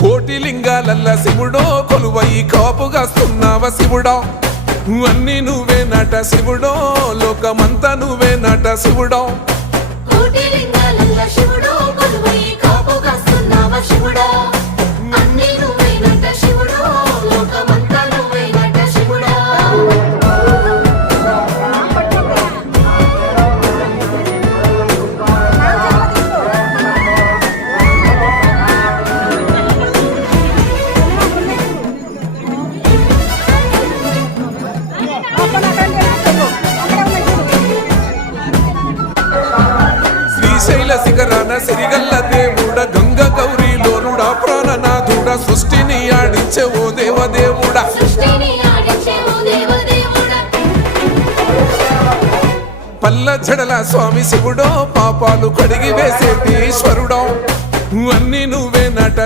కోటి లింగాలల్ల శివుడో కొలువై కాపుగాస్తున్నావ శివుడో అన్ని నువ్వే నట శివుడో లోకమంతా నువ్వే నట శివుడో కోటి లింగాలల్ల శివుడో కొలువై కాపుగాస్తున్నావ శివుడో అన్ని నువ్వే నట శివుడో లోకమంతా నువ్వే నట శివుడో శ్రీశైల శిఖరాన సిరిగల్ల దేవుడ గంగ గౌరీ లోనుడా ప్రాణనాథుడ సృష్టిని ఆడించే ఓ దేవదేవుడా సృష్టిని ఆడించే ఓ దేవదేవుడా పల్ల జడల స్వామి శివుడో పాపాలు కడిగి వేసేటి ఈశ్వరుడో అన్ని నువ్వే నట